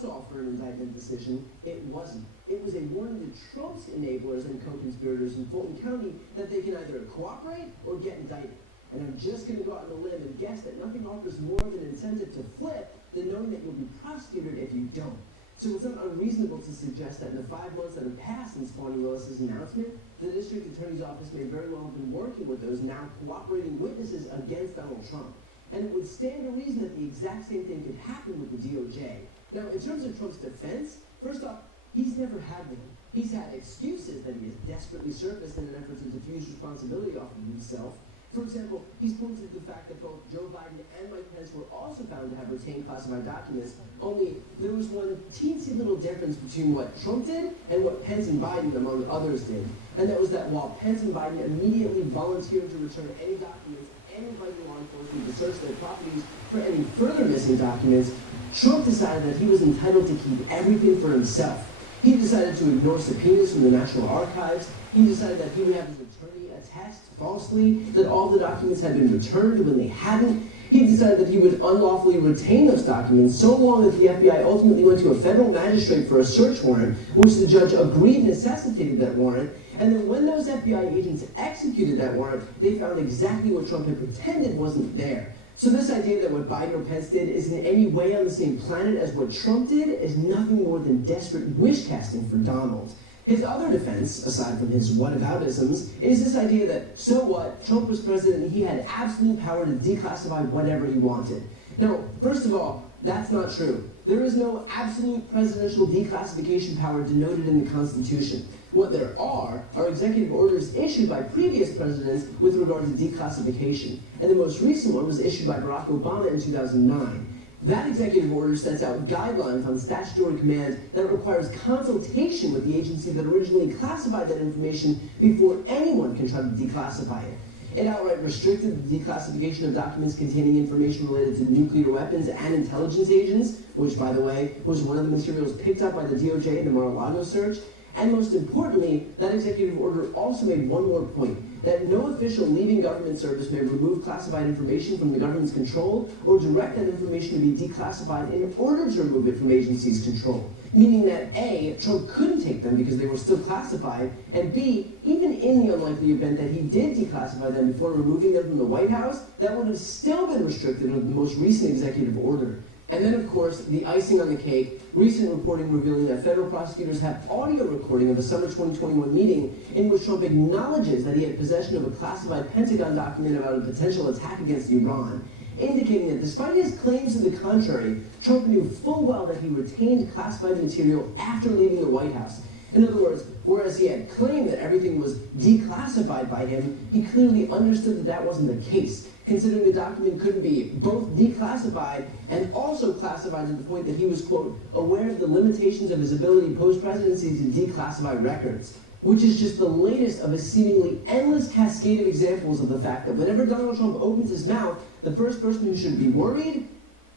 saw for an indictment decision, it wasn't. It was a warning to Trump's enablers and co-conspirators in Fulton County that they can either cooperate or get indicted. And I'm just going to go out on a limb and guess that nothing offers more of an incentive to flip than knowing that you'll be prosecuted if you don't. So it's not unreasonable to suggest that in the 5 months that have passed since Fani Willis's announcement, the district attorney's office may very well have been working with those now cooperating witnesses against Donald Trump. And it would stand to reason that the exact same thing could happen with the DOJ. Now, in terms of Trump's defense, first off, he's never had one. He's had excuses that he has desperately surfaced in an effort to diffuse responsibility off of himself. For example, he's pointed to the fact that both Joe Biden and Mike Pence were also found to have retained classified documents, only there was one teensy little difference between what Trump did and what Pence and Biden, among others, did. And that was that while Pence and Biden immediately volunteered to return any documents and invited law enforcement to search their properties for any further missing documents, Trump decided that he was entitled to keep everything for himself. He decided to ignore subpoenas from the National Archives. He decided that he would have his attorney attest falsely that all the documents had been returned when they hadn't. He decided that he would unlawfully retain those documents so long that the FBI ultimately went to a federal magistrate for a search warrant, which the judge agreed necessitated that warrant. And then when those FBI agents executed that warrant, they found exactly what Trump had pretended wasn't there. So this idea that what Biden or Pence did is in any way on the same planet as what Trump did is nothing more than desperate wish-casting for Donald. His other defense, aside from his whataboutisms, is this idea that, so what, Trump was president and he had absolute power to declassify whatever he wanted. Now, first of all, that's not true. There is no absolute presidential declassification power denoted in the Constitution. What there are executive orders issued by previous presidents with regard to declassification. And the most recent one was issued by Barack Obama in 2009. That executive order sets out guidelines on statutory command that requires consultation with the agency that originally classified that information before anyone can try to declassify it. It outright restricted the declassification of documents containing information related to nuclear weapons and intelligence agents, which, by the way, was one of the materials picked up by the DOJ in the Mar-a-Lago search. And most importantly, that executive order also made one more point, that no official leaving government service may remove classified information from the government's control or direct that information to be declassified in order to remove it from agencies' control. Meaning that A, Trump couldn't take them because they were still classified, and B, even in the unlikely event that he did declassify them before removing them from the White House, that would have still been restricted under the most recent executive order. And then, of course, the icing on the cake, recent reporting revealing that federal prosecutors have audio recording of a summer 2021 meeting in which Trump acknowledges that he had possession of a classified Pentagon document about a potential attack against Iran, indicating that despite his claims to the contrary, Trump knew full well that he retained classified material after leaving the White House. In other words, whereas he had claimed that everything was declassified by him, he clearly understood that that wasn't the case, considering the document couldn't be both declassified and also classified to the point that he was, quote, aware of the limitations of his ability post-presidency to declassify records, which is just the latest of a seemingly endless cascade of examples of the fact that whenever Donald Trump opens his mouth, the first person who should be worried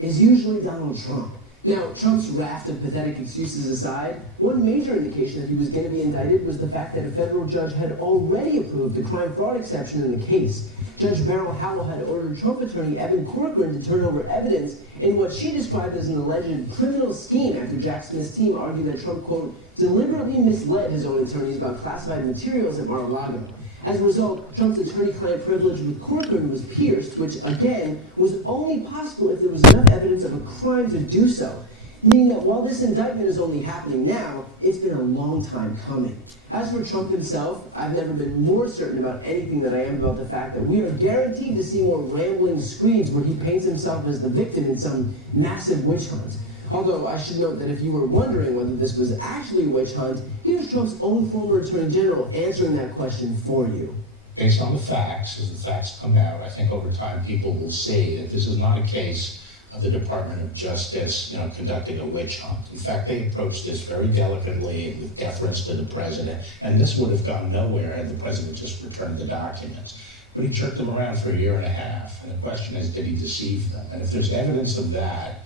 is usually Donald Trump. Now, Trump's raft of pathetic excuses aside, one major indication that he was going to be indicted was the fact that a federal judge had already approved the crime-fraud exception in the case. Judge Beryl Howell had ordered Trump attorney Evan Corcoran to turn over evidence in what she described as an alleged criminal scheme after Jack Smith's team argued that Trump, quote, deliberately misled his own attorneys about classified materials at Mar-a-Lago. As a result, Trump's attorney-client privilege with Corcoran was pierced, which, again, was only possible if there was enough evidence of a crime to do so. Meaning that while this indictment is only happening now, it's been a long time coming. As for Trump himself, I've never been more certain about anything than I am about the fact that we are guaranteed to see more rambling screeds where he paints himself as the victim in some massive witch hunt. Although I should note that if you were wondering whether this was actually a witch hunt, here's Trump's own former Attorney General answering that question for you. Based on the facts, as the facts come out, I think over time people will see that this is not a case of the Department of Justice, conducting a witch hunt. In fact, they approached this very delicately with deference to the president, and this would have gone nowhere had the president just returned the documents. But he jerked them around for a year and a half, and the question is, did he deceive them? And if there's evidence of that,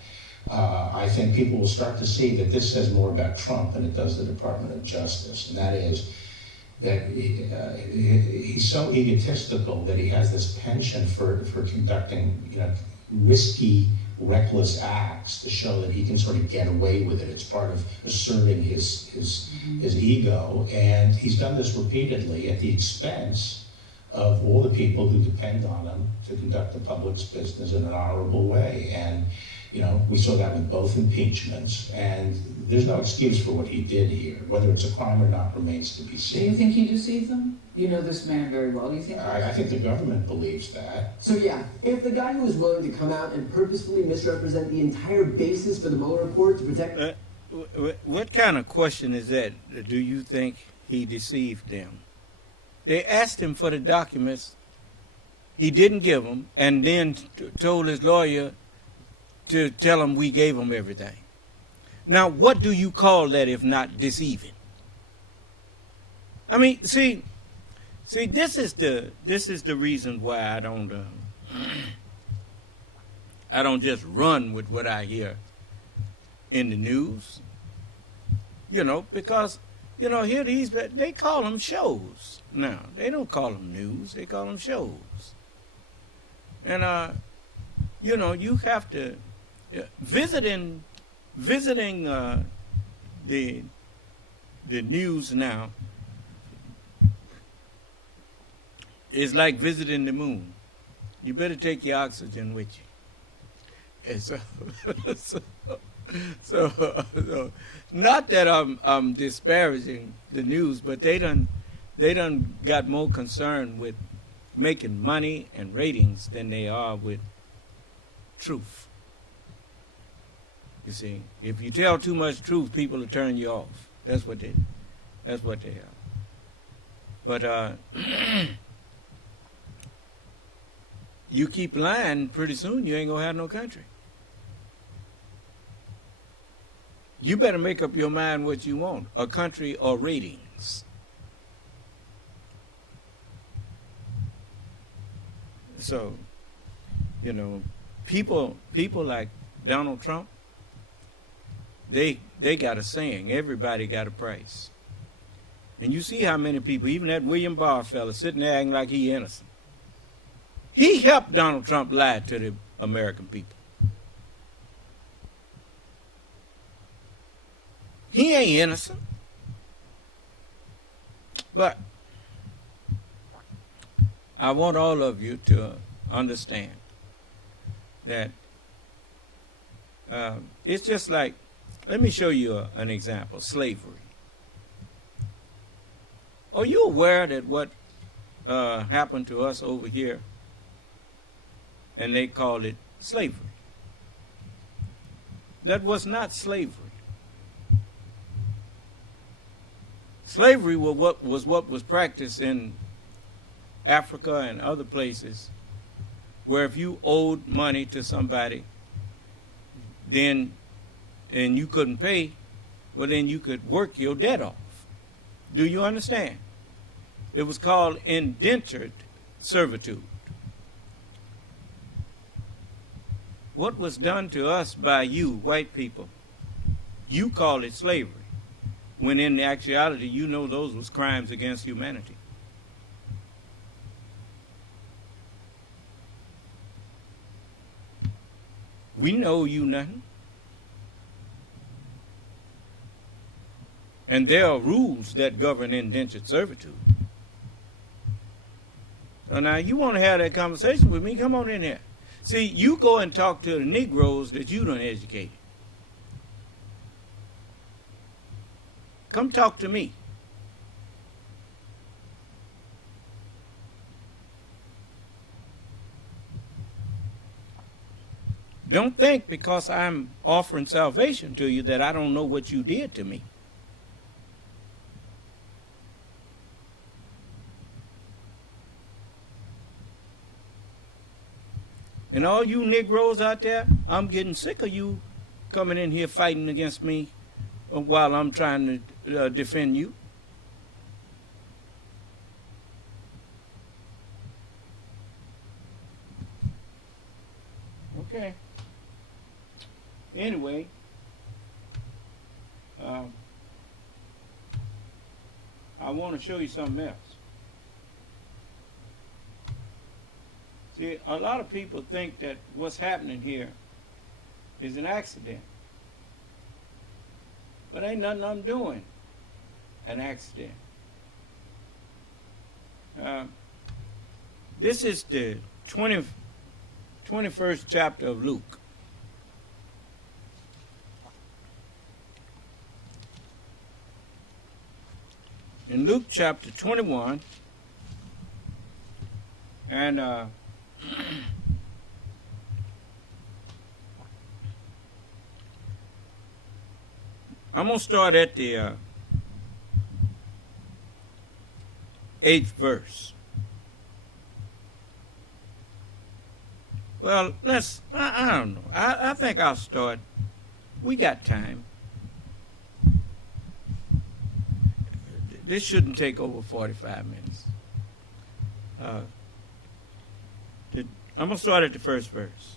I think people will start to see that this says more about Trump than it does the Department of Justice, and that is that he's so egotistical that he has this penchant for conducting, risky reckless acts to show that he can sort of get away with it. It's part of asserting his ego, and he's done this repeatedly at the expense of all the people who depend on him to conduct the public's business in an honorable way. And we saw that with both impeachments, and there's no excuse for what he did here. Whether it's a crime or not remains to be seen. Do you think he deceived them? You know this man very well. Do you think? I think the government believes that. So yeah, if the guy who was willing to come out and purposefully misrepresent the entire basis for the Mueller report to protect... What kind of question is that? Do you think he deceived them? They asked him for the documents. He didn't give them, and then told his lawyer to tell him we gave him everything. Now, what do you call that if not deceiving? I mean, see, this is the reason why I don't just run with what I hear in the news. Because here they call them shows now. They don't call them news. They call them shows. And you have to visiting the news now is like visiting the moon. You better take your oxygen with you. And so not that I'm disparaging the news, but they done got more concerned with making money and ratings than they are with truth. You see, if you tell too much truth, people will turn you off. That's what they are. But you keep lying, pretty soon you ain't gonna have no country. You better make up your mind what you want, a country or ratings. So, people like Donald Trump, they got a saying, everybody got a price. And you see how many people, even that William Barr fella sitting there acting like he innocent. He helped Donald Trump lie to the American people. He ain't innocent. But I want all of you to understand that it's just like, let me show you an example, slavery. Are you aware that what happened to us over here, and they called it slavery? That was not slavery. Slavery was what was practiced in Africa and other places, where if you owed money to somebody, then and you couldn't pay, well then you could work your debt off. Do you understand? It was called indentured servitude. What was done to us by you, white people, you call it slavery, when in actuality you know those was crimes against humanity. We know you nothing. And there are rules that govern indentured servitude. So now you want to have that conversation with me, come on in here. See, you go and talk to the Negroes that you done educated. Come talk to me. Don't think because I'm offering salvation to you that I don't know what you did to me. And all you Negroes out there, I'm getting sick of you coming in here fighting against me while I'm trying to defend you. Okay. Anyway, I want to show you something else. See, a lot of people think that what's happening here It's an accident. But ain't nothing I'm doing an accident. This is the 21st chapter of Luke. In Luke chapter 21, and I'm going to start at the 8th verse. Well, I don't know. I think I'll start. We got time. This shouldn't take over 45 minutes. I'm going to start at the first verse.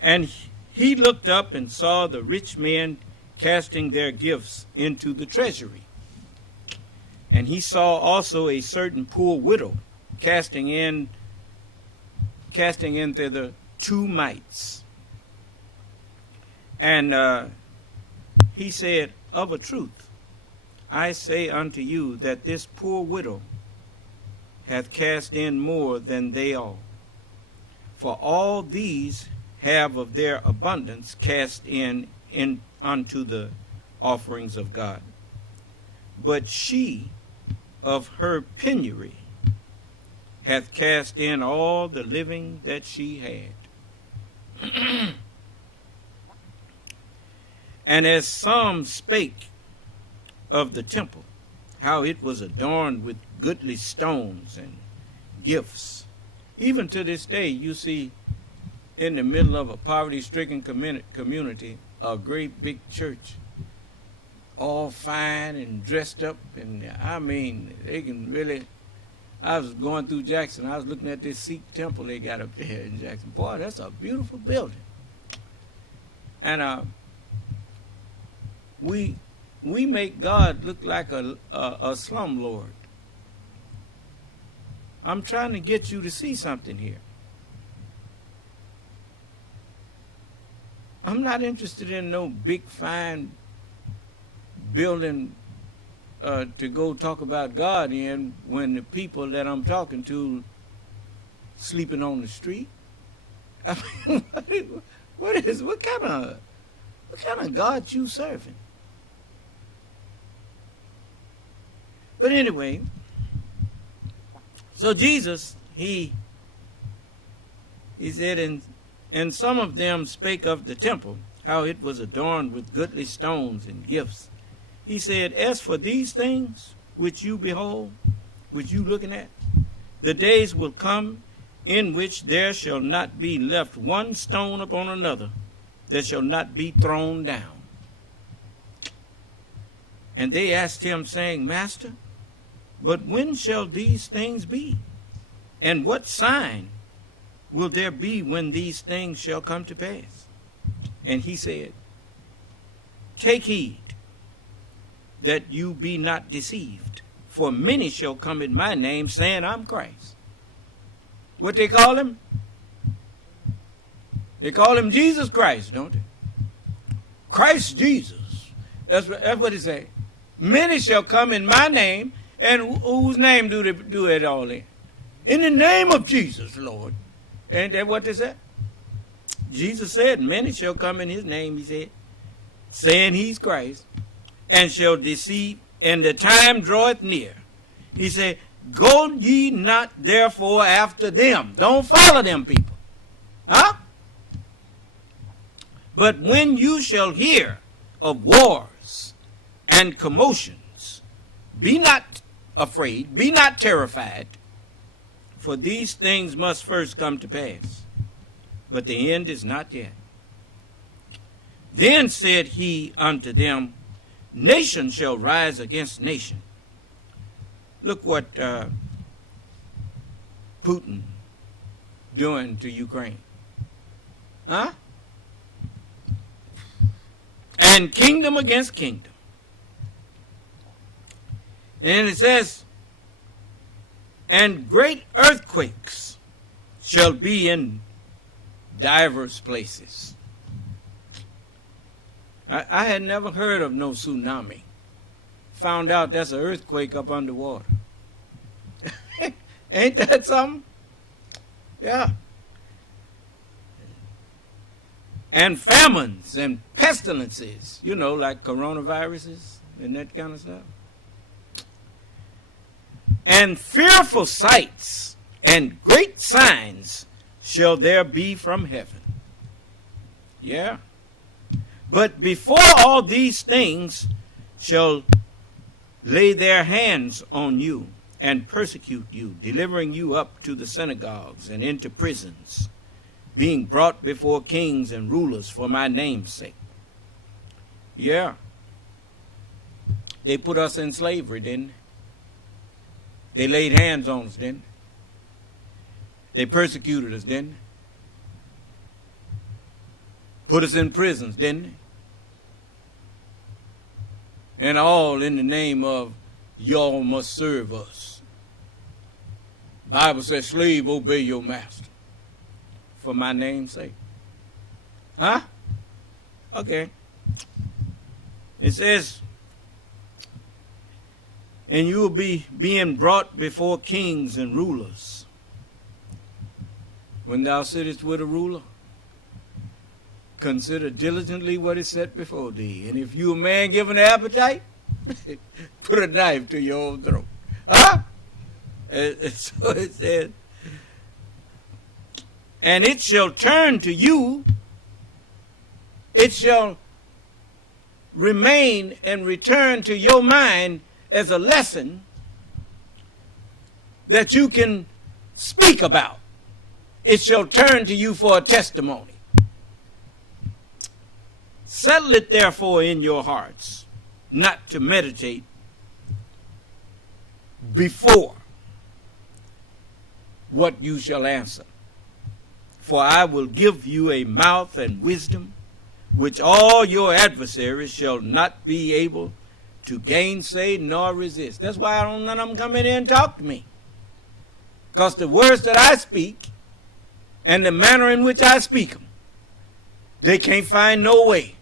And he looked up and saw the rich men casting their gifts into the treasury. And he saw also a certain poor widow casting in thither 2 mites. And he said, of a truth, I say unto you that this poor widow hath cast in more than they all. For all these have of their abundance cast in unto the offerings of God. But she of her penury hath cast in all the living that she had. And as some spake of the temple, how it was adorned with goodly stones and gifts. Even to this day, you see in the middle of a poverty-stricken community, a great big church, all fine and dressed up. And I mean, they can really, I was going through Jackson, I was looking at this Sikh temple they got up there in Jackson. Boy, that's a beautiful building. And we make God look like a slumlord. I'm trying to get you to see something here. I'm not interested in no big, fine building to go talk about God in when the people that I'm talking to sleeping on the street. I mean, what kind of God you serving? But anyway, so Jesus, he said, and some of them spake of the temple, how it was adorned with goodly stones and gifts. He said, as for these things which you behold, which you looking at, the days will come in which there shall not be left one stone upon another that shall not be thrown down. And they asked him, saying, Master, but when shall these things be? And what sign will there be when these things shall come to pass? And he said, take heed that you be not deceived, for many shall come in my name, saying, I'm Christ. What they call him? They call him Jesus Christ, don't they? Christ Jesus. That's what it say. Many shall come in my name, and whose name do they do it all in? In the name of Jesus, Lord. Ain't that what they said? Jesus said, many shall come in his name, he said, saying he's Christ, and shall deceive, and the time draweth near. He said, go ye not therefore after them. Don't follow them people. Huh? But when you shall hear of wars and commotions, be not afraid, be not terrified, for these things must first come to pass, but the end is not yet. Then said he unto them, nation shall rise against nation. Look what Putin doing to Ukraine. Huh? And kingdom against kingdom. And it says, and great earthquakes shall be in divers places. I had never heard of no tsunami. Found out that's an earthquake up underwater. Ain't that something? Yeah. And famines and pestilences, like coronaviruses and that kind of stuff. And fearful sights and great signs shall there be from heaven. Yeah. But before all these things shall lay their hands on you and persecute you, delivering you up to the synagogues and into prisons, being brought before kings and rulers for my name's sake. Yeah. They put us in slavery, didn't they? They laid hands on us, didn't they? They persecuted us, didn't they? Put us in prisons, didn't they? And all in the name of y'all must serve us. Bible says, slave, obey your master for my name's sake. Huh? Okay. It says, and you will be being brought before kings and rulers. When thou sittest with a ruler, consider diligently what is set before thee. And if you a man given appetite, put a knife to your own throat. Huh? And so it says, and it shall turn to you, it shall remain and return to your mind as a lesson that you can speak about. It shall turn to you for a testimony. Settle it therefore in your hearts, not to meditate before what you shall answer. For I will give you a mouth and wisdom, which all your adversaries shall not be able to gainsay nor resist. That's why I don't none of them come in here and talk to me. Because the words that I speak and the manner in which I speak them, they can't find no way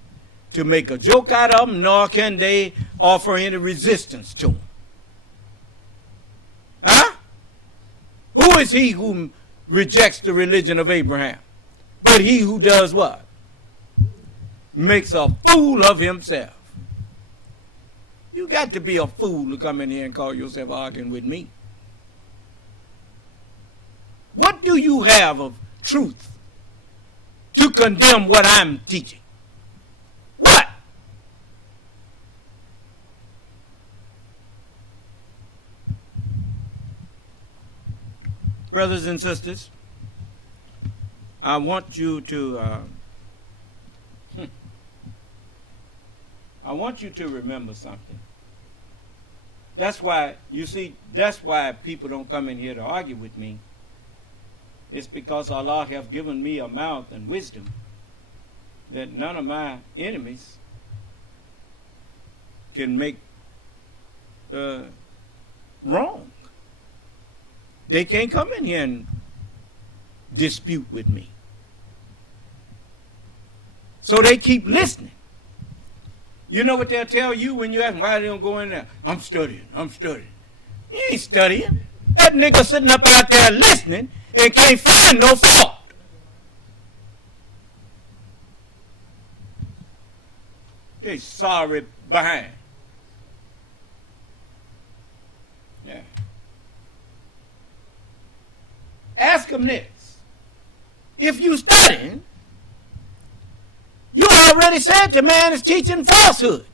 to make a joke out of them, nor can they offer any resistance to them. Huh? Who is he who rejects the religion of Abraham? But he who does what? Makes a fool of himself. You got to be a fool to come in here and call yourself arguing with me. What do you have of truth to condemn what I'm teaching? What? Brothers and sisters, I want you to remember something. That's why, you see, that's why people don't come in here to argue with me. It's because Allah have given me a mouth and wisdom that none of my enemies can make wrong. They can't come in here and dispute with me. So they keep listening. You know what they'll tell you when you ask them, why they don't go in there? I'm studying. You ain't studying. That nigga sitting up out there listening and can't find no fault. They sorry behind. Yeah. Ask them this. If you studying, you already said the man is teaching falsehood.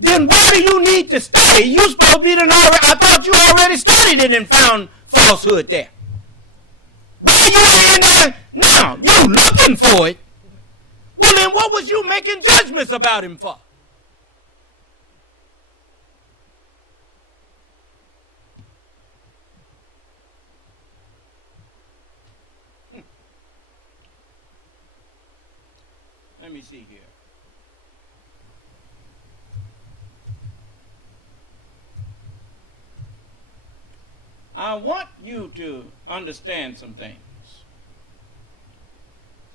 Then why do you need to study? You supposed to be I thought you already studied it and found falsehood there. Why you in there now? You looking for it. Well, then what was you making judgments about him for? Let me see here. I want you to understand some things.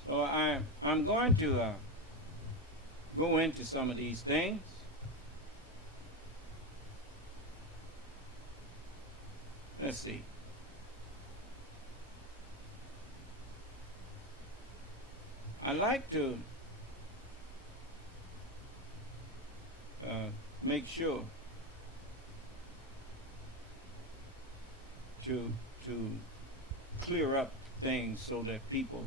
So I'm going to go into some of these things. Let's see. I like to make sure to clear up things so that people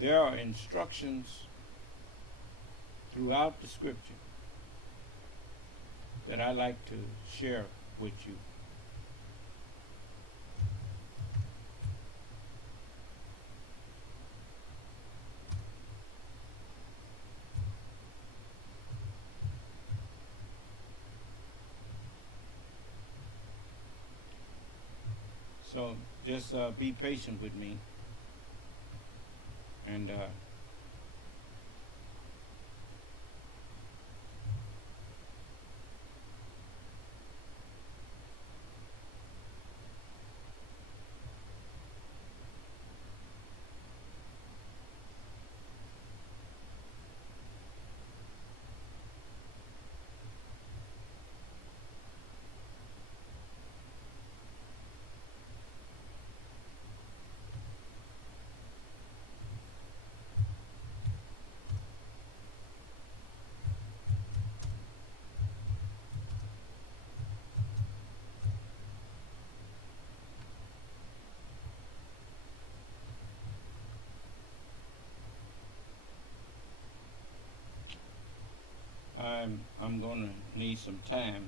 there are instructions throughout the scripture that I like to share with you. So just be patient with me. And I'm going to need some time.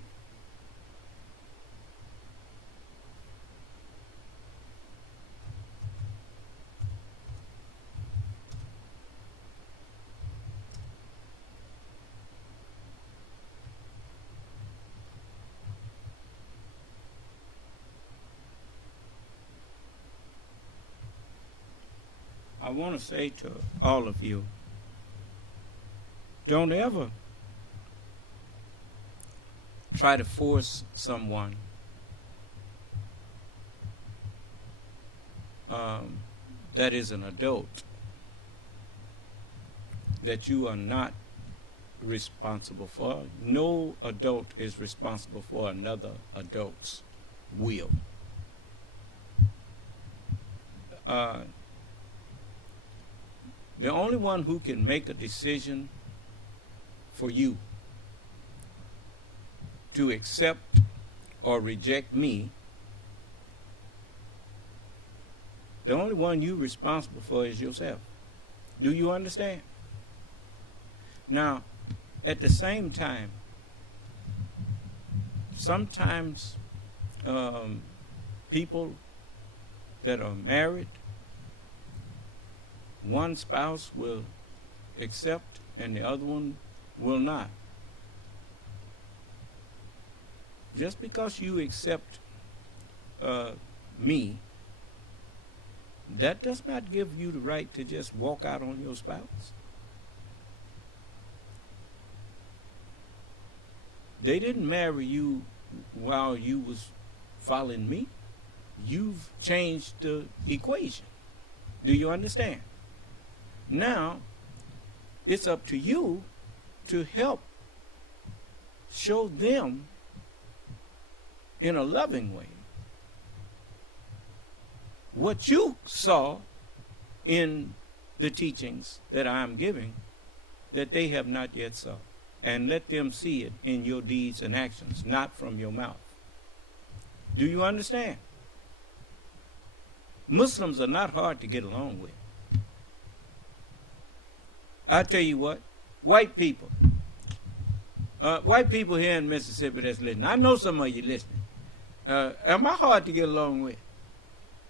I want to say to all of you, don't ever try to force someone that is an adult that you are not responsible for. No adult is responsible for another adult's will. The only one who can make a decision for you to accept or reject me, the only one you're responsible for is yourself. Do you understand? Now, at the same time, sometimes people that are married, one spouse will accept and the other one will not. Just because you accept me, that does not give you the right to just walk out on your spouse. They didn't marry you while you was following me. You've changed the equation. Do you understand? Now, it's up to you to help show them in a loving way what you saw in the teachings that I'm giving that they have not yet saw, and let them see it in your deeds and actions, not from your mouth. Do you understand? Muslims are not hard to get along with. I tell you what, white people here in Mississippi that's listening, I know some of you listening. Am I hard to get along with?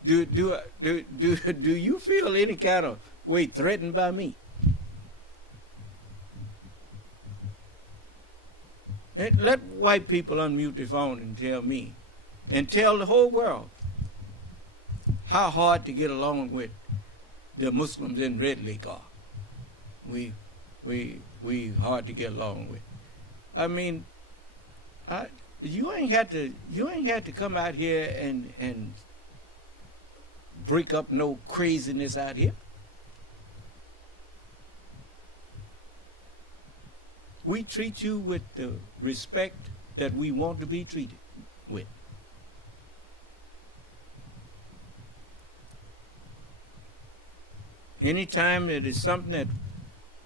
Do you feel any kind of way threatened by me? Let white people unmute their phone and tell me, and tell the whole world how hard to get along with the Muslims in Red Lake are. We hard to get along with. I mean, you ain't had to come out here and break up no craziness out here. We treat you with the respect that we want to be treated with. Anytime there is something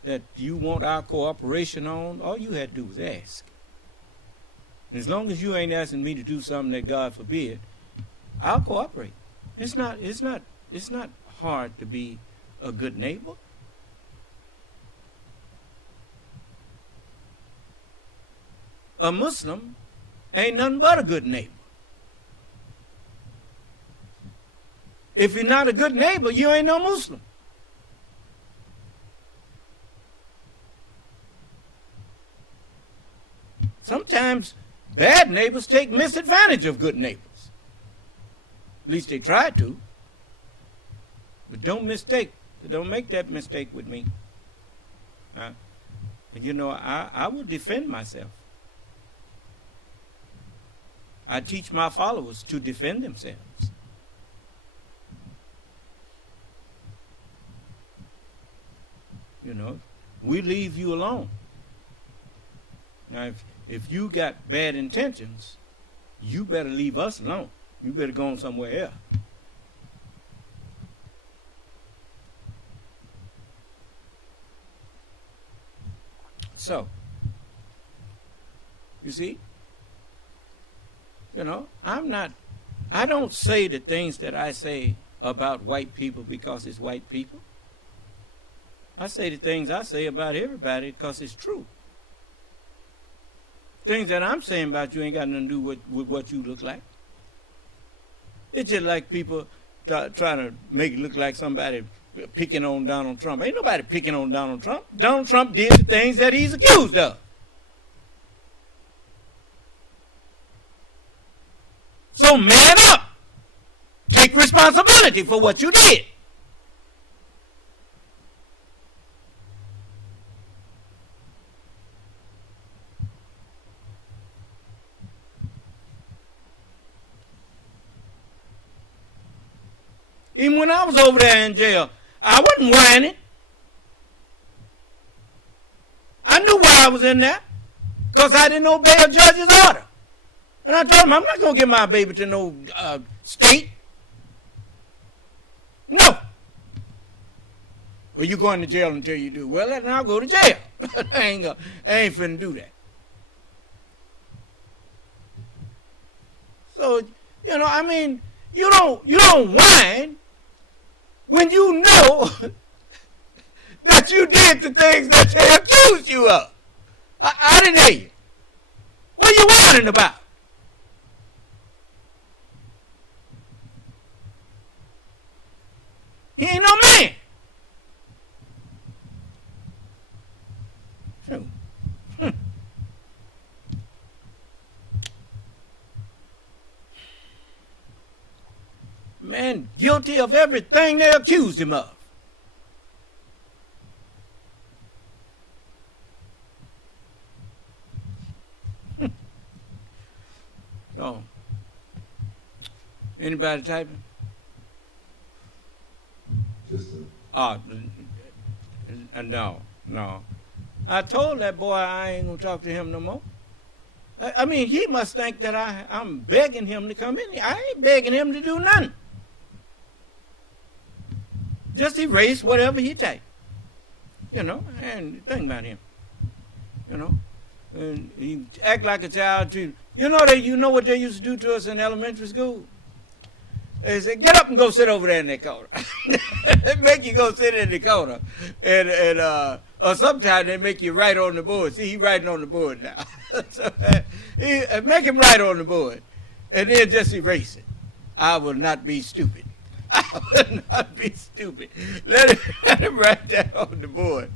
that you want our cooperation on, all you had to do was ask. As long as you ain't asking me to do something that God forbid, I'll cooperate. It's not hard to be a good neighbor. A Muslim ain't nothing but a good neighbor. If you're not a good neighbor, you ain't no Muslim. Sometimes bad neighbors take misadvantage of good neighbors. At least they try to. But don't make that mistake with me. And you know, I will defend myself. I teach my followers to defend themselves. You know, we leave you alone. Now, if you got bad intentions, you better leave us alone. You better go on somewhere else. So, you see, you know, I don't say the things that I say about white people because it's white people. I say the things I say about everybody because it's true. Things that I'm saying about you ain't got nothing to do with what you look like. It's just like people trying to make it look like somebody picking on Donald Trump. Ain't nobody picking on Donald Trump. Donald Trump did the things that he's accused of. So man up. Take responsibility for what you did. Even when I was over there in jail, I wasn't whining. I knew why I was in there, because I didn't obey a judge's order. And I told him, I'm not going to give my baby to no state. No. Well, you're going to jail until you do. Well, then I'll go to jail. I ain't finna do that. So, you know, I mean, you don't whine when you know that you did the things that they accused you of. I didn't hear you. What are you whining about? He ain't no man. So, man, guilty of everything they accused him of. So, anybody typing? No. I told that boy I ain't gonna talk to him no more. I mean, he must think that I'm begging him to come in here. I ain't begging him to do nothing. Just erase whatever he typed. You know, and think about him. You know, and he act like a child too. You know what they used to do to us in elementary school? They said, get up and go sit over there in that corner. They make you go sit in the corner. And or sometimes they make you write on the board. See, he writing on the board now. So, make him write on the board. And then just erase it. I will not be stupid. I will not be stupid. Let him write that on the board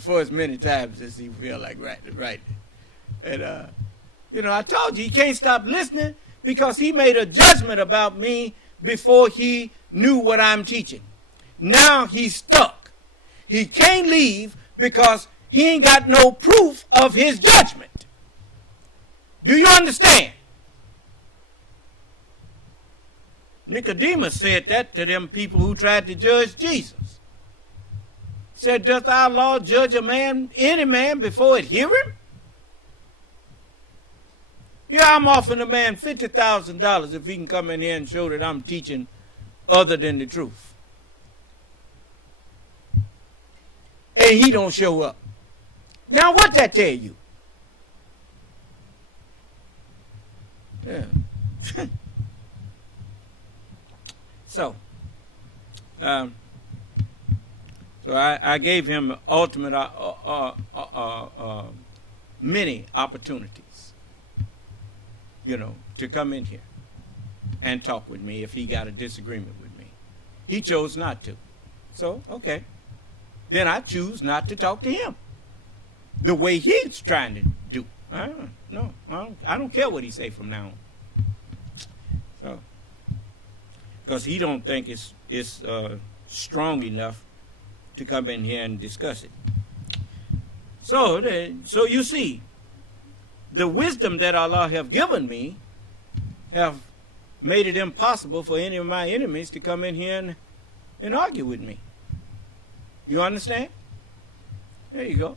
for as many times as he feel like writing. And, you know, I told you, he can't stop listening because he made a judgment about me before he knew what I'm teaching. Now he's stuck. He can't leave because he ain't got no proof of his judgment. Do you understand? Nicodemus said that to them people who tried to judge Jesus. Said, doth our law judge a man, any man, before it hear him? Here I'm offering a man $50,000 if he can come in here and show that I'm teaching other than the truth. And he don't show up. Now what that tell you? Yeah. So I gave him ultimate many opportunities, to come in here and talk with me if he got a disagreement with me. He chose not to. So, okay. Then I choose not to talk to him the way he's trying to do. No, I don't care what he say from now on. So, because he don't think it's strong enough to come in here and discuss it. So you see, the wisdom that Allah have given me have made it impossible for any of my enemies to come in here and argue with me. You understand? There you go.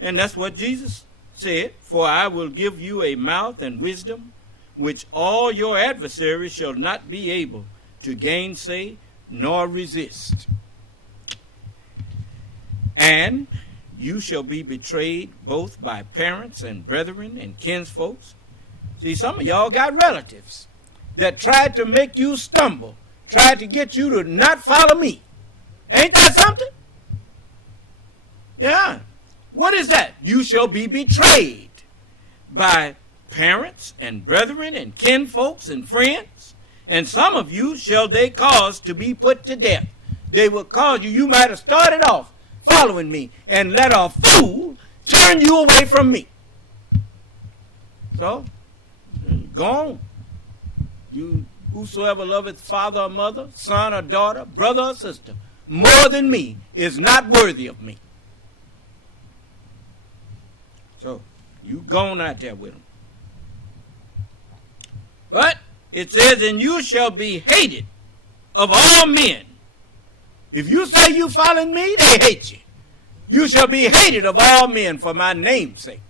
And that's what Jesus said, for I will give you a mouth and wisdom which all your adversaries shall not be able to gainsay nor resist. And you shall be betrayed both by parents and brethren and kinsfolks. See, some of y'all got relatives that tried to make you stumble, tried to get you to not follow me. Ain't that something? Yeah. What is that? You shall be betrayed by parents and brethren and kinfolks and friends, and some of you shall they cause to be put to death. They will cause you. You might have started off following me and let a fool turn you away from me. So, go on. You, whosoever loveth father or mother, son or daughter, brother or sister, more than me, is not worthy of me. So, you go on out there with them. But it says, and you shall be hated of all men. If you say you following me, they hate you. You shall be hated of all men for my name's sake.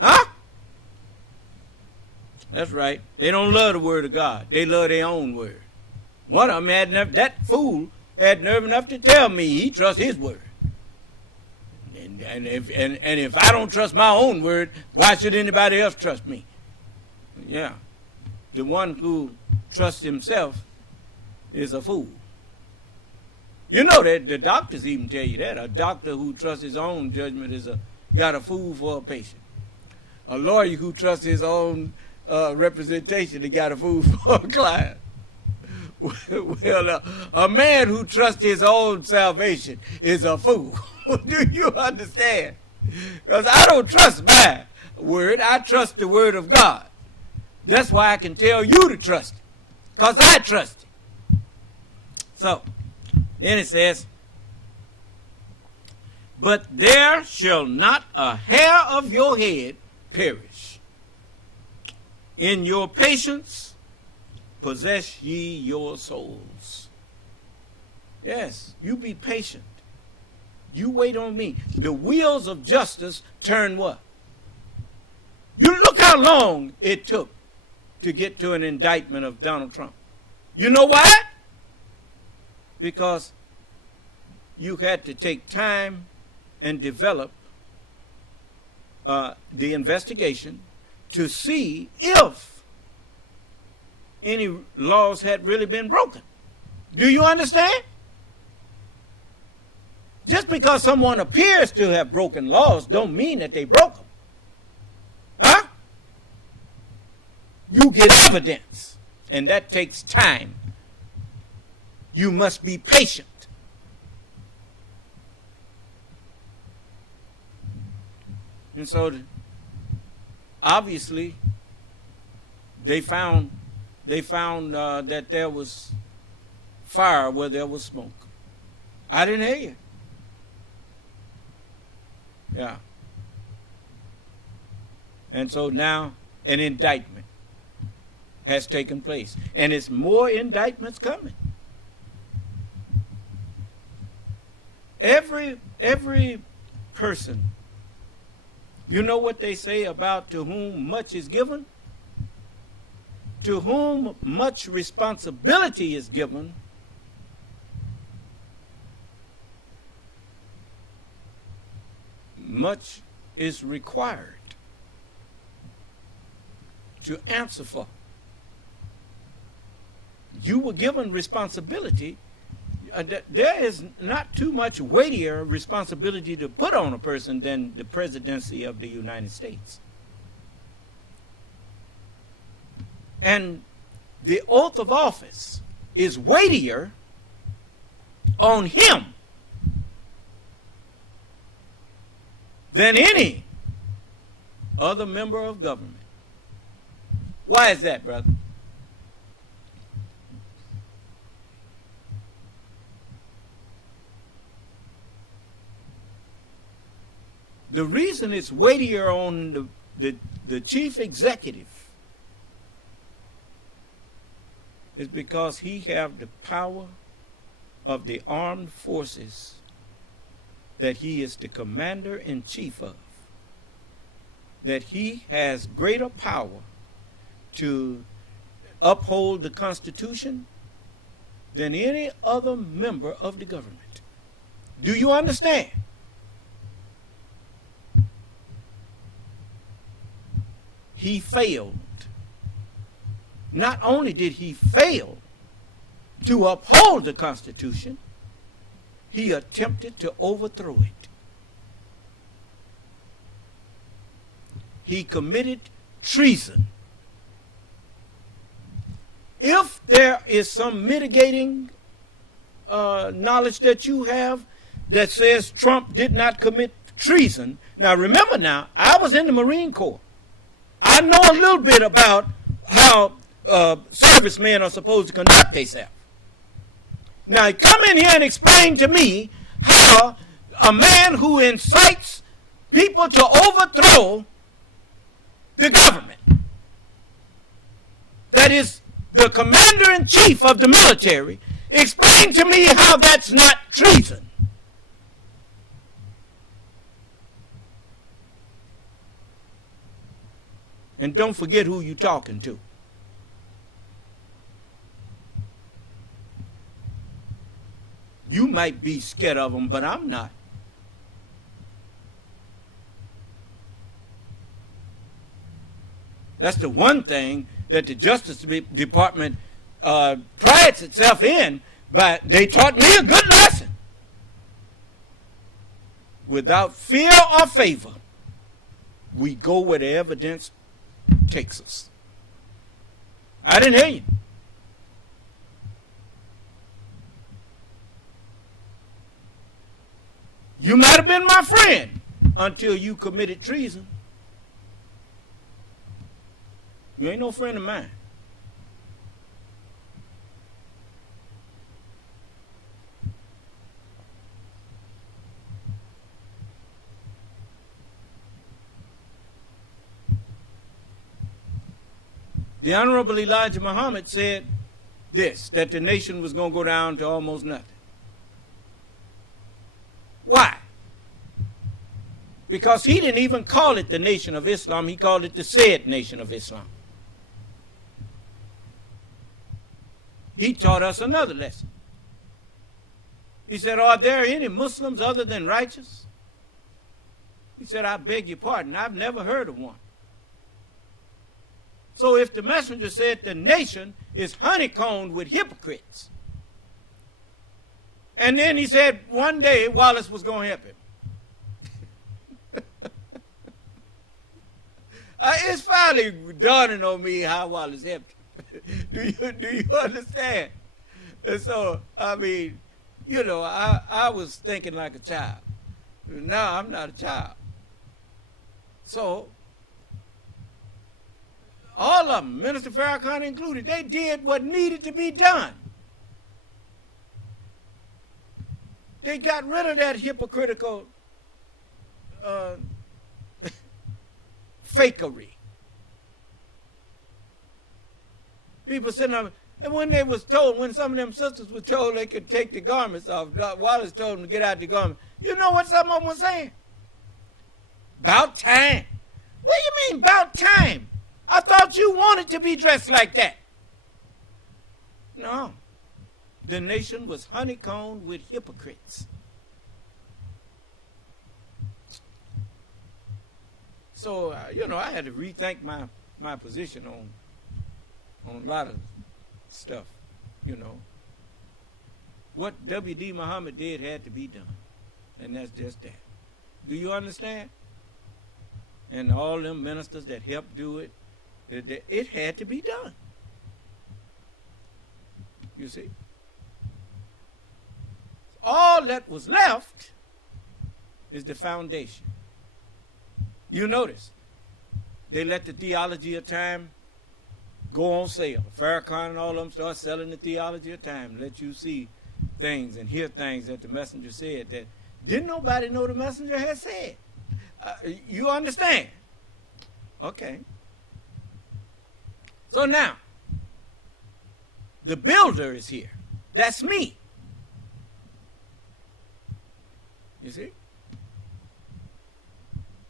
Huh? That's right. They don't love the word of God. They love their own word. One of them had enough, that fool had nerve enough to tell me he trusts his word. And if I don't trust my own word, why should anybody else trust me? Yeah. The one who trusts himself is a fool. You know that the doctors even tell you that. A doctor who trusts his own judgment got a fool for a patient. A lawyer who trusts his own representation, he got a fool for a client. Well, a man who trusts his own salvation is a fool. Do you understand? Because I don't trust my word. I trust the word of God. That's why I can tell you to trust it. Because I trust it. So, then it says, but there shall not a hair of your head perish. In your patience possess ye your souls. Yes, you be patient. You wait on me. The wheels of justice turn what? You look how long it took to get to an indictment of Donald Trump. You know why? Because you had to take time and develop the investigation to see if any laws had really been broken. Do you understand? Just because someone appears to have broken laws don't mean that they broke them. Huh? You get evidence, and that takes time. You must be patient. And so, obviously, they found that there was fire where there was smoke. I didn't hear you. Yeah. And so now an indictment has taken place. And it's more indictments coming. Every person, you know what they say about to whom much is given? To whom much responsibility is given, much is required to answer for. You were given responsibility. There is not too much weightier responsibility to put on a person than the presidency of the United States. And the oath of office is weightier on him than any other member of government. Why is that, brother? The reason it's weightier on the chief executive is because he have the power of the armed forces that he is the commander-in-chief of, that he has greater power to uphold the Constitution than any other member of the government. Do you understand? He failed. Not only did he fail to uphold the Constitution, he attempted to overthrow it. He committed treason. If there is some mitigating knowledge that you have that says Trump did not commit treason, now remember now, I was in the Marine Corps. I know a little bit about how servicemen are supposed to conduct themselves. Now, come in here and explain to me how a man who incites people to overthrow the government, that is the commander-in-chief of the military, explain to me how that's not treason. And don't forget who you're talking to. You might be scared of them, but I'm not. That's the one thing that the Justice Department prides itself in, but they taught me a good lesson. Without fear or favor, we go where the evidence takes us. I didn't hear you. You might have been my friend until you committed treason. You ain't no friend of mine. The Honorable Elijah Muhammad said this, that the nation was going to go down to almost nothing. Why? Because he didn't even call it the Nation of Islam. He called it the said Nation of Islam. He taught us another lesson. He said, are there any Muslims other than righteous? He said, I beg your pardon, I've never heard of one. So if the messenger said the nation is honeycombed with hypocrites, and then he said one day Wallace was going to help him. It's finally dawning on me how Wallace helped him. Do you understand? And so, I mean, you know, I was thinking like a child. Now I'm not a child. So, all of them, Minister Farrakhan included, they did what needed to be done. They got rid of that hypocritical fakery. People sitting up, and when they was told, when some of them sisters were told they could take the garments off, Wallace told them to get out the garment. You know what some of them was saying? About time. What do you mean about time? I thought you wanted to be dressed like that. No. The nation was honeycombed with hypocrites. So, I had to rethink my position on a lot of stuff, What W.D. Muhammad did had to be done. And that's just that. Do you understand? And all them ministers that helped do it, it had to be done. You see? All that was left is the foundation. You notice, they let the theology of time go on sale. Farrakhan and all of them start selling the theology of time, let you see things and hear things that the messenger said that didn't nobody know the messenger had said. You understand? Okay. So now, the builder is here. That's me. You see?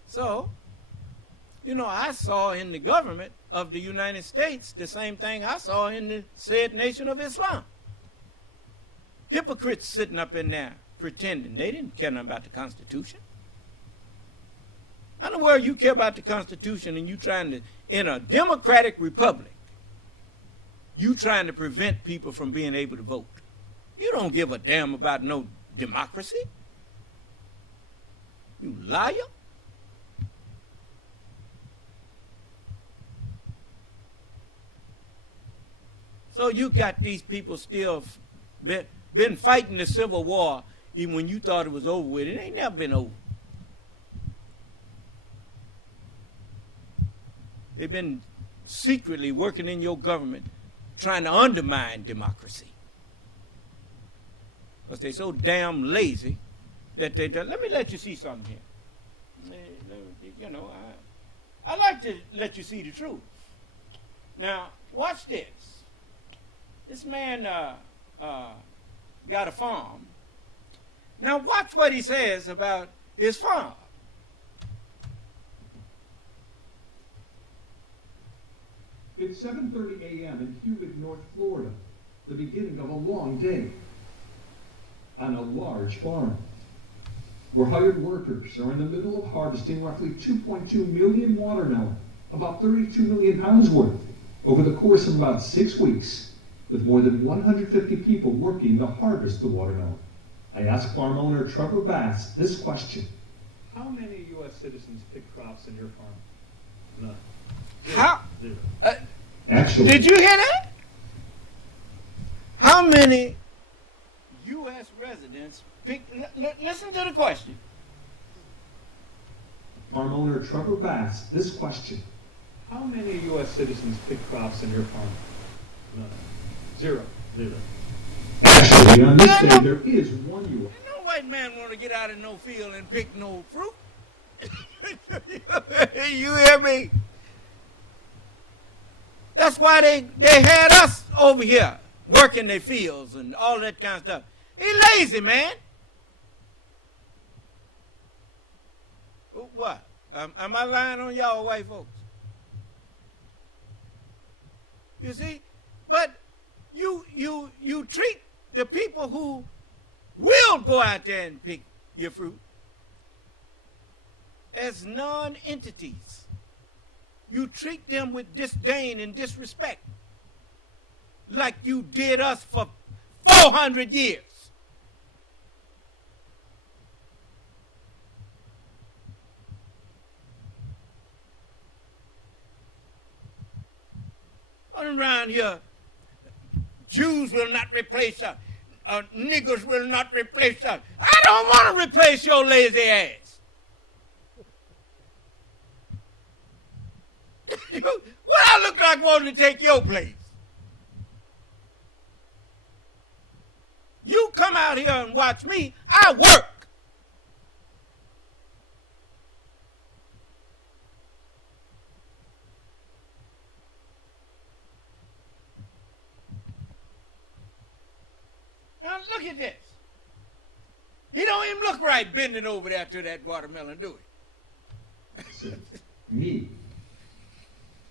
So, I saw in the government of the United States the same thing I saw in the said nation of Islam. Hypocrites sitting up in there pretending they didn't care nothing about the Constitution. How in the world you care about the Constitution and you trying to, in a democratic republic, you trying to prevent people from being able to vote? You don't give a damn about no democracy. You liar. So you got these people still been fighting the Civil War even when you thought it was over with. It ain't never been over. They've been secretly working in your government trying to undermine democracy. Because they're so damn lazy that they just, let me let you see something here. I like to let you see the truth. Now, watch this. This man got a farm. Now watch what he says about his farm. It's 7:30 a.m. in humid North Florida, the beginning of a long day on a large farm, where hired workers are in the middle of harvesting roughly 2.2 million watermelon, about 32 million pounds worth, over the course of about 6 weeks, with more than 150 people working to harvest the watermelon. I asked farm owner Trevor Bass this question. How many U.S. citizens pick crops in your farm? None. How? Zero. Actually, Did you hear that? How many U.S. residents pick? Listen to the question. farm owner Trevor Bass this question. How many U.S. citizens pick crops in your farm? None. Zero. Actually, on this day, there is one U.S. No white man want to get out of no field and pick no fruit. You hear me? That's why they had us over here working their fields and all that kind of stuff. He lazy, man. What? Am I lying on y'all white folks? You see? But you treat the people who will go out there and pick your fruit as non-entities. You treat them with disdain and disrespect like you did us for 400 years. Around here, Jews will not replace us. Niggers will not replace us. I don't want to replace your lazy ass. What I look like wanting to take your place? You come out here and watch me. I work. Now look at this. He don't even look right bending over there to that watermelon, do he? Me.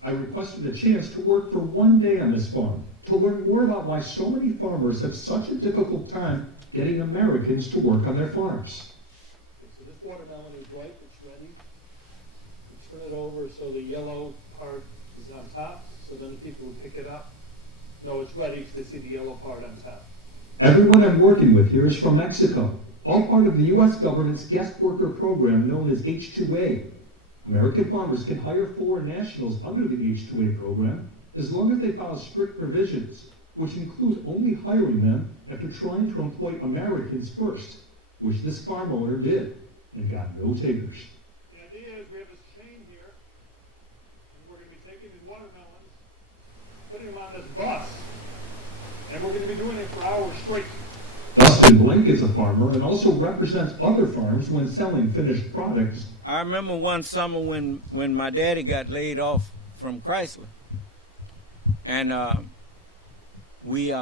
I requested a chance to work for one day on this farm to learn more about why so many farmers have such a difficult time getting Americans to work on their farms. Okay, so this watermelon is ripe, it's ready. You turn it over so the yellow part is on top, so then the people will pick it up. No, it's ready because they see the yellow part on top. Everyone I'm working with here is from Mexico, all part of the U.S. government's guest worker program known as H-2A. American farmers can hire foreign nationals under the H-2A program as long as they follow strict provisions, which include only hiring them after trying to employ Americans first, which this farm owner did, and got no takers. The idea is we have this chain here, and we're going to be taking these watermelons, putting them on this bus, and we're going to be doing it for hours straight. Dustin Blank is a farmer and also represents other farms when selling finished products. I remember one summer when my daddy got laid off from Chrysler. And we,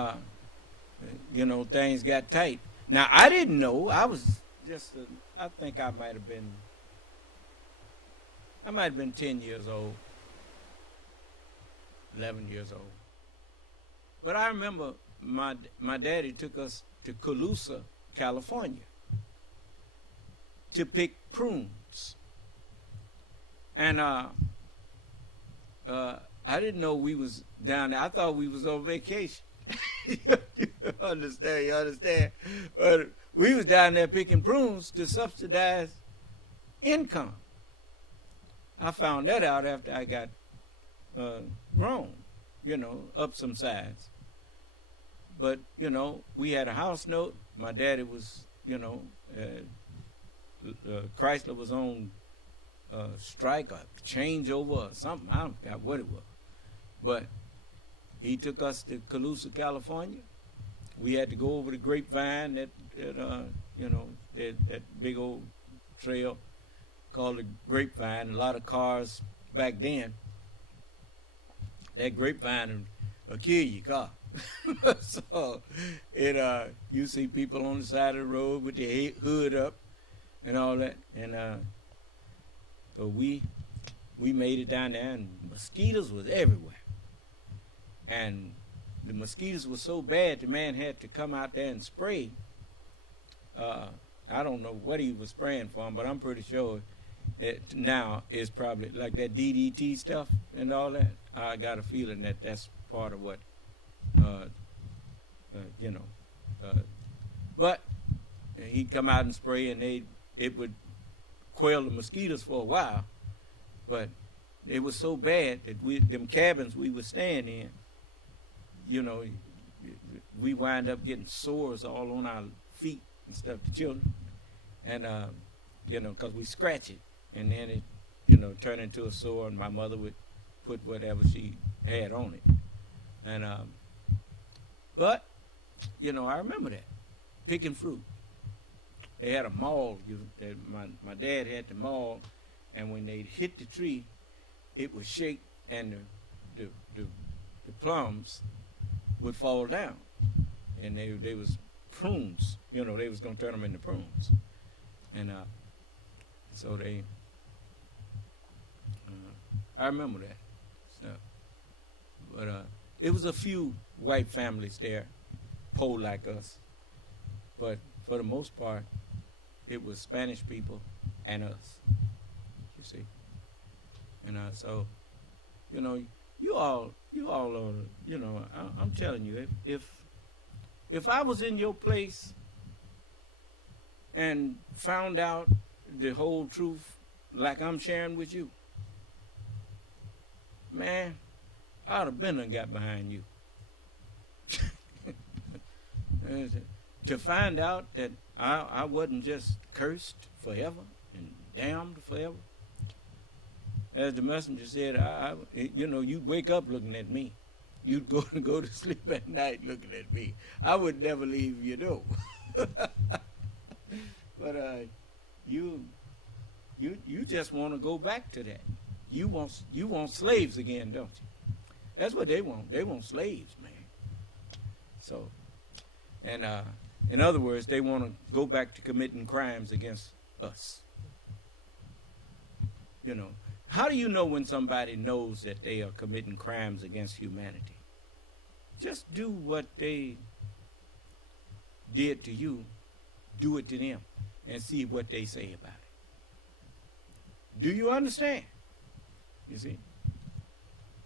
things got tight. Now, I didn't know. I was just, I think I might have been 10 years old, 11 years old. But I remember my daddy took us to Colusa, California, to pick prunes. And I didn't know we was down there. I thought we was on vacation. You understand? But we was down there picking prunes to subsidize income. I found that out after I got grown, up some size. But, we had a house note. My daddy was, Chrysler was on strike or changeover or something. I don't forgot what it was. But he took us to Colusa, California. We had to go over the grapevine, that big old trail called the grapevine. A lot of cars back then. That grapevine will kill your car. So you see people on the side of the road with their hood up and all that. And so we made it down there, and mosquitoes was everywhere. And the mosquitoes were so bad, the man had to come out there and spray. I don't know what he was spraying for, but I'm pretty sure now it's probably like that DDT stuff and all that. I got a feeling that that's part of what, but he'd come out and spray, and it would quell the mosquitoes for a while. But it was so bad that them cabins we were staying in, we wind up getting sores all on our feet and stuff, the children. And, because we scratch it, and then it, turn into a sore, and my mother would put whatever she had on it. And, but, I remember that, picking fruit. They had a maul. My dad had the maul, and when they hit the tree, it would shake, and the plums would fall down, and they was prunes. They was gonna turn them into prunes, and so they. I remember that stuff, but it was a few white families there, poor like us, but for the most part, it was Spanish people and us. You see, and so, you all are, I'm telling you, if I was in your place and found out the whole truth like I'm sharing with you, man, I'd have been and got behind you. To find out that I wasn't just cursed forever and damned forever. As the messenger said, you'd wake up looking at me. you'd go to sleep at night looking at me. I would never leave you know. But you just want to go back to that. You want slaves again, don't you? That's what they want. They want slaves, man. So, and in other words, they want to go back to committing crimes against us. You know, how do you know when somebody knows that they are committing crimes against humanity? Just do what they did to you, do it to them, and see what they say about it. Do you understand? You see?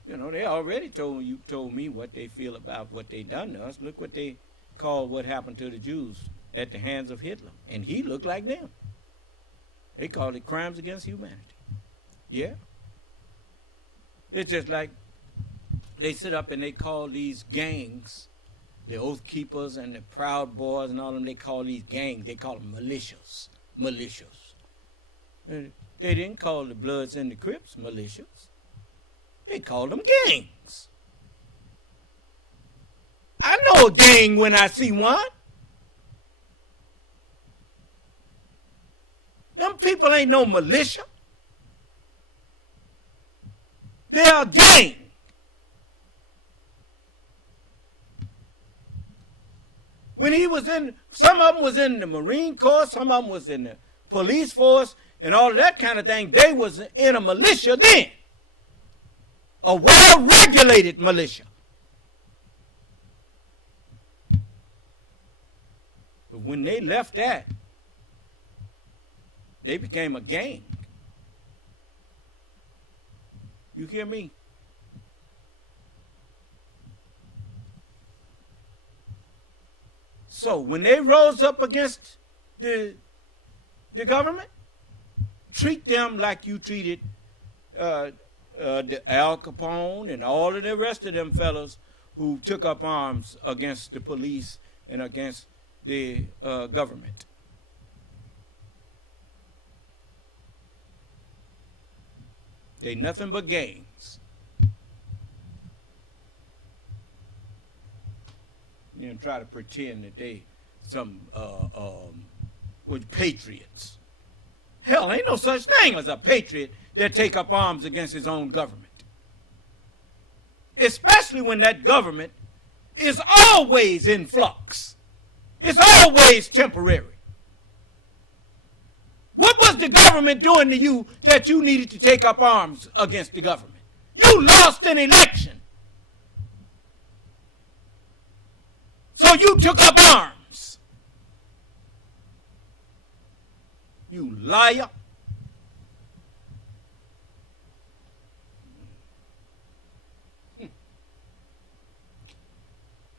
You know, they already told me what they feel about what they done to us. Look what they call what happened to the Jews at the hands of Hitler. And he looked like them. They called it crimes against humanity. Yeah. It's just like they sit up and they call these gangs, the Oath Keepers and the Proud Boys and all of them, they call these gangs, they call them militias. Militias. And they didn't call the Bloods and the Crips militias. They called them gangs. I know a gang when I see one. Them people ain't no militia. They are gang. When he was in, some of them was in the Marine Corps, some of them was in the police force, and all of that kind of thing. They was in a militia then. A well-regulated militia. But when they left that, they became a gang. You hear me? So when they rose up against the government, treat them like you treated the Al Capone and all of the rest of them fellows who took up arms against the police and against the government. They nothing but gangs. You know, try to pretend that they some were patriots. Hell, ain't no such thing as a patriot that take up arms against his own government. Especially when that government is always in flux. It's always temporary. What was the government doing to you that you needed to take up arms against the government? You lost an election. So you took up arms. You liar.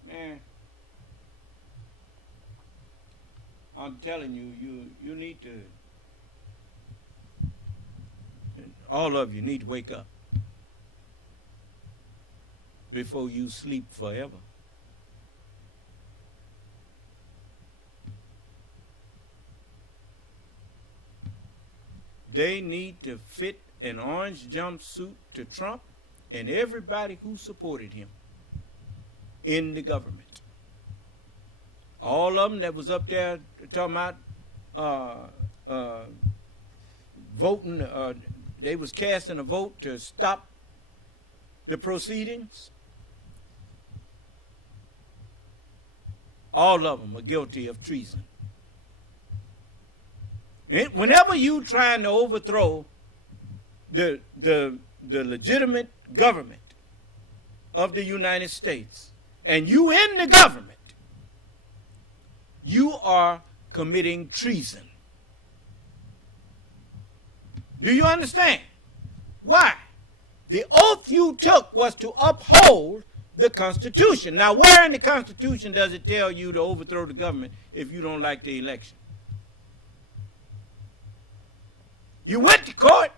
Man, I'm telling you, you need to, all of you need to wake up before you sleep forever. They need to fit an orange jumpsuit to Trump and everybody who supported him in the government. All of them that was up there talking about voting, they was casting a vote to stop the proceedings. All of them are guilty of treason. Whenever you trying to overthrow the legitimate government of the United States, and you in the government, you are committing treason. Do you understand? Why? The oath you took was to uphold the Constitution. Now, where in the Constitution does it tell you to overthrow the government if you don't like the election? You went to court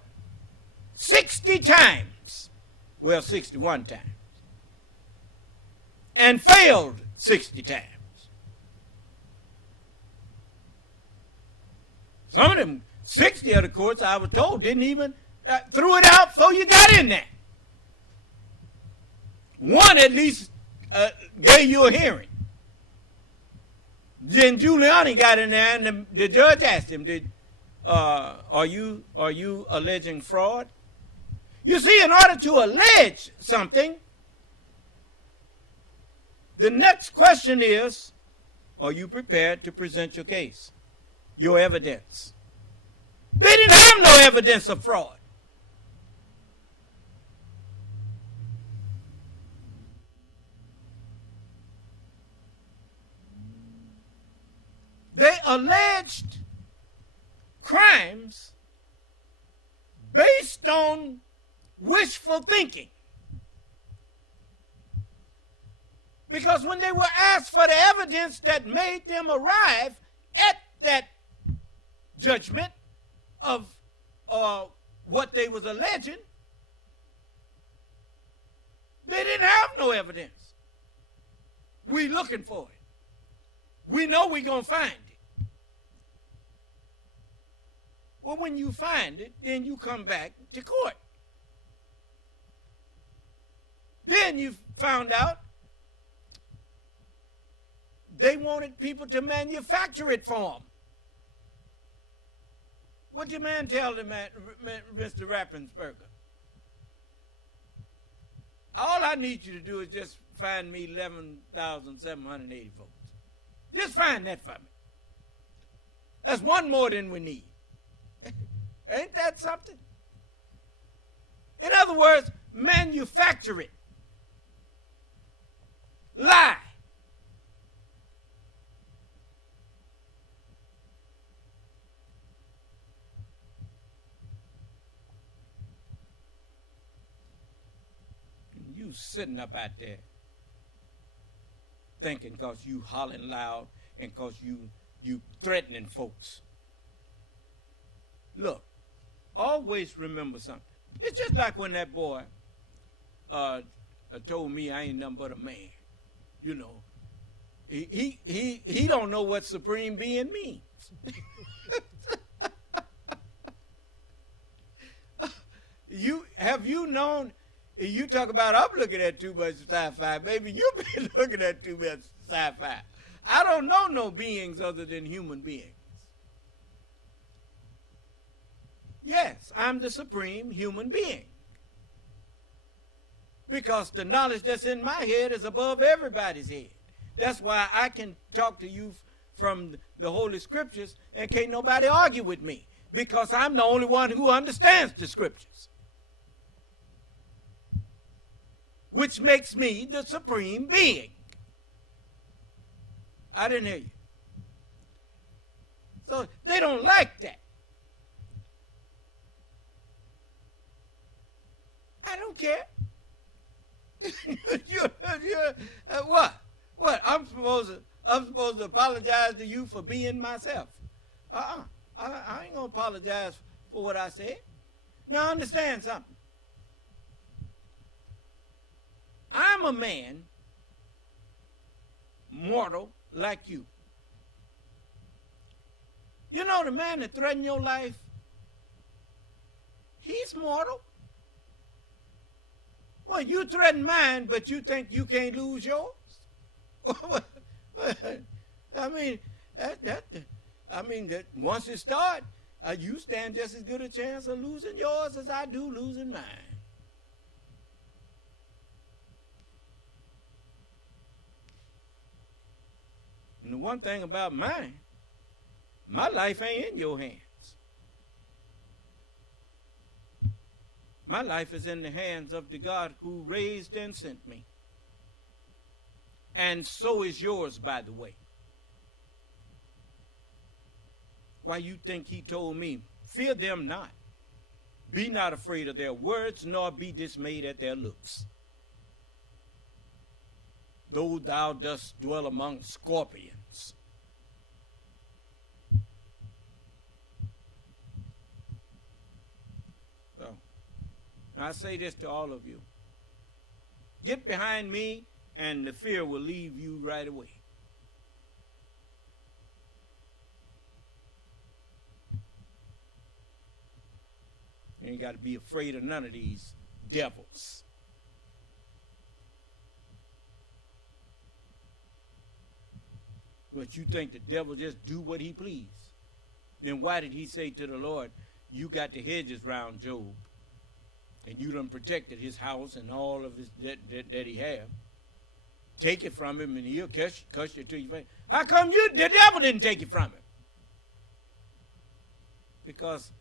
60 times. Well, 61 times. And failed 60 times. Some of them, 60 of the courts, I was told, didn't even threw it out before you got in there. one at least gave you a hearing. Then Giuliani got in there, and the judge asked him, are you alleging fraud? You see, in order to allege something, the next question is, are you prepared to present your case, your evidence? They didn't have no evidence of fraud. They alleged crimes based on wishful thinking. Because when they were asked for the evidence that made them arrive at that judgment of what they was alleging, they didn't have no evidence. We looking for it. We know we're going to find it. Well, when you find it, then you come back to court. Then you found out they wanted people to manufacture it for them. What did man tell the man, Mr. Rappensberger? All I need you to do is just find me 11,780 votes. Just find that for me. That's one more than we need. Ain't that something? In other words, manufacture it. Lie. And you sitting up out there thinking because you hollering loud and because you threatening folks. Look, always remember something. It's just like when that boy told me I ain't nothing but a man. You know, he don't know what supreme being means. Have you known? You talk about I'm looking at too much sci-fi. Maybe you've been looking at too much sci-fi. I don't know no beings other than human beings. Yes, I'm the supreme human being. Because the knowledge that's in my head is above everybody's head. That's why I can talk to you from the Holy Scriptures and can't nobody argue with me. Because I'm the only one who understands the Scriptures. Which makes me the supreme being. I didn't hear you. So they don't like that. I don't care. What? What? I'm supposed to apologize to you for being myself. I ain't gonna apologize for what I said. Now understand something. I'm a man, mortal like you. You know the man that threatened your life? He's mortal. Well, you threaten mine, but you think you can't lose yours? I mean, that once it starts, you stand just as good a chance of losing yours as I do losing mine. And the one thing about mine, my life ain't in your hands. My life is in the hands of the God who raised and sent me. And so is yours, by the way. Why you think he told me, fear them not. Be not afraid of their words, nor be dismayed at their looks. Though thou dost dwell among scorpions. So, I say this to all of you. Get behind me and the fear will leave you right away. You ain't got to be afraid of none of these devils. But you think the devil just do what he please. Then why did he say to the Lord, you got the hedges round Job, and you done protected his house and all of his that he have? Take it from him and he'll cuss you to your face. How come the devil didn't take it from him? Because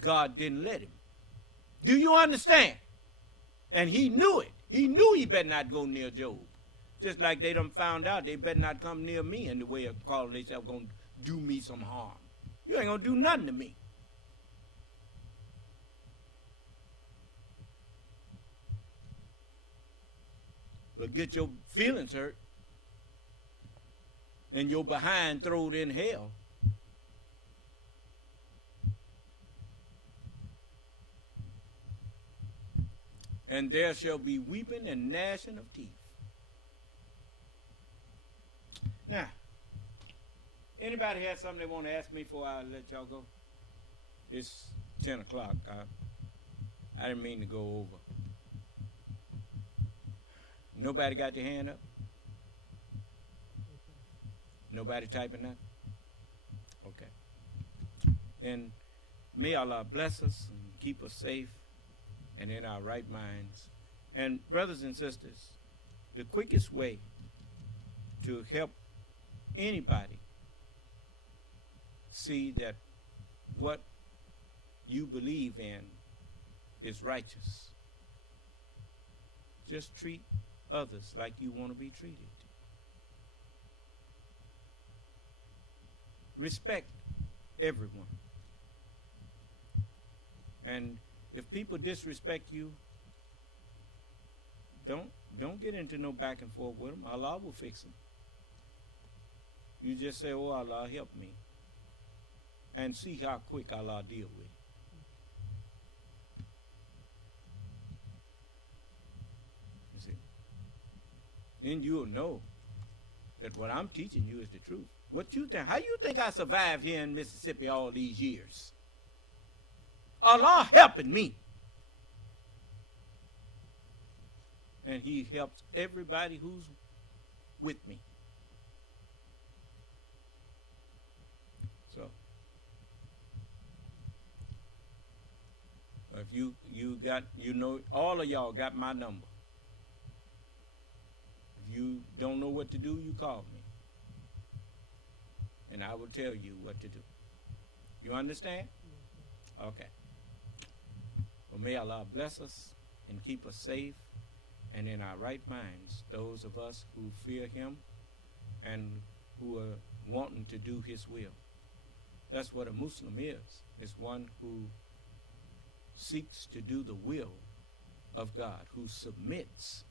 God didn't let him. Do you understand? And he knew it. He knew he better not go near Job. Just like they done found out they better not come near me in the way of calling themselves going to do me some harm. You ain't going to do nothing to me. But get your feelings hurt and your behind thrown in hell. And there shall be weeping and gnashing of teeth. Now, anybody have something they want to ask me before I let y'all go? It's 10 o'clock. I didn't mean to go over. Nobody got their hand up? Nobody typing that? Okay. Then may Allah bless us and keep us safe and in our right minds. And brothers and sisters, the quickest way to help anybody see that what you believe in is righteous, just treat others like you want to be treated. Respect everyone. And if people disrespect you, don't get into no back and forth with them. Allah will fix them. You just say, oh, Allah, help me. And see how quick Allah deal with it. You see? Then you'll know that what I'm teaching you is the truth. What you think? How you think I survived here in Mississippi all these years? Allah helping me. And he helps everybody who's with me. So, if you got, all of y'all got my number. If you don't know what to do, you call me. And I will tell you what to do. You understand? Okay. Well, may Allah bless us and keep us safe and in our right minds, those of us who fear him and who are wanting to do his will. That's what a Muslim is one who seeks to do the will of God, who submits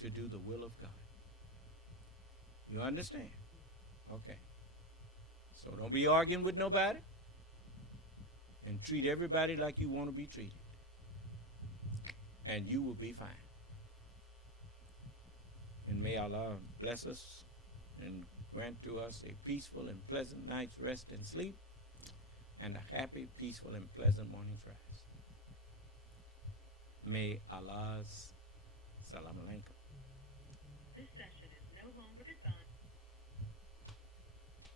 to do the will of God. You understand? Okay. So don't be arguing with nobody and treat everybody like you want to be treated. And you will be fine. And may Allah bless us and grant to us a peaceful and pleasant night's rest and sleep, and a happy, peaceful, and pleasant morning's rise. May Allah's Salam Alaikum.